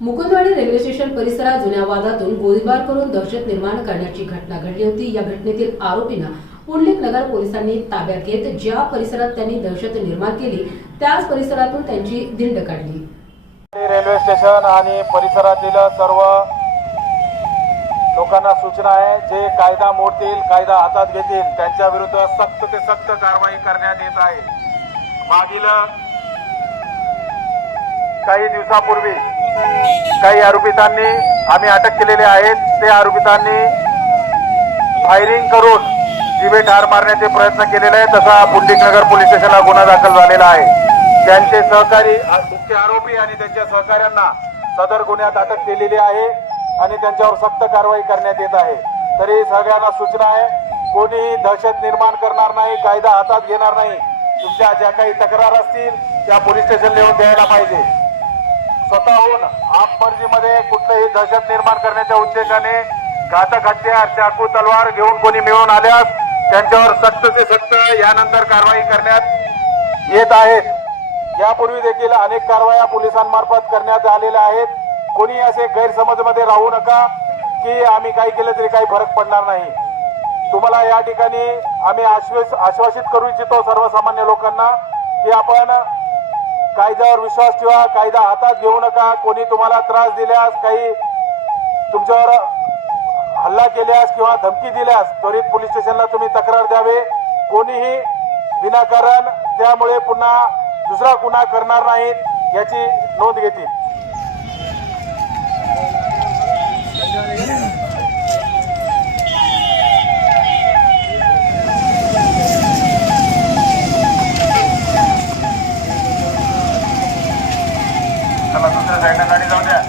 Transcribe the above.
Mukundwadi railway station परिसरात जुन्या वादातून गोळीबार करून दहशत निर्माण करण्याची घटना घडली होती। या घटनेतील आरोपींना पुंडलिक नगर पोलिसांनी ताब्यात घेत ज्या परिसरात त्यांनी दहशत निर्माण केली त्याच परिसरातून त्यांची धिंड काढली। रेल्वे स्टेशन आणि परिसरातील सर्व लोकांना सूचना आहे, जे कायदा मोडतील, कायदा हातात घेतील त्यांच्या विरुद्ध सक्त ते सक्त कारवाई करण्यात येत आहे। मागील काही दिवसापूर्वी काही आरोपितांनी आम्ही अटक केलेले आहेत। ते आरोपितांनी फायरिंग करून जीवे ठार मारण्याचे प्रयत्न केलेले आहेत। तसा पुंडलिक नगर पोलीस स्टेशनला गुन्हा दाखल झालेला आहे। त्यांचे सहकारी मुख्य आरोपी आणि त्यांच्या सहकाऱ्यांना सदर गुन्ह्यात अटक केलेली आहे आणि त्यांच्यावर सक्त कारवाई करण्यात येत आहे। तरी सगळ्यांना सूचना आहे, कोणीही दहशत निर्माण करणार नाही, कायदा हातात घेणार नाही। तुमच्या ज्या काही तक्रार असतील त्या पोलीस स्टेशनला येऊन द्यायला पाहिजे। स्वतःहून आपमर्जीमध्ये कुठलेही दहशत निर्माण करण्याच्या उद्देशाने घातक हत्यार, चाकू, तलवार घेऊन कोणी मिळून आल्यास त्यांच्यावर सक्त ते सक्त यानंतर कारवाई करण्यात येत आहेत। यापूर्वी देखील अनेक कारवाया पोलिसांमार्फत करण्यात आलेल्या आहेत। कोणी असे गैरसमजमध्ये राहू नका की आम्ही काही केलं तरी काही फरक पडणार नाही। तुम्हाला या ठिकाणी आम्ही आश्वासित करू इच्छितो सर्वसामान्य लोकांना की आपण कायद्यावर विश्वास ठेवा, कायदा हातात घेऊ नका। कोणी तुम्हाला त्रास दिल्यास, काही तुमच्यावर हल्ला केल्यास किंवा धमकी दिल्यास त्वरित पोलीस स्टेशनला तुम्ही तक्रार द्यावे। कोणीही विनाकारण त्यामुळे पुन्हा दुसरा गुन्हा करणार नाहीत याची नोंद घेतील। चला दुसऱ्या साईडला गाडी जाऊ द्या।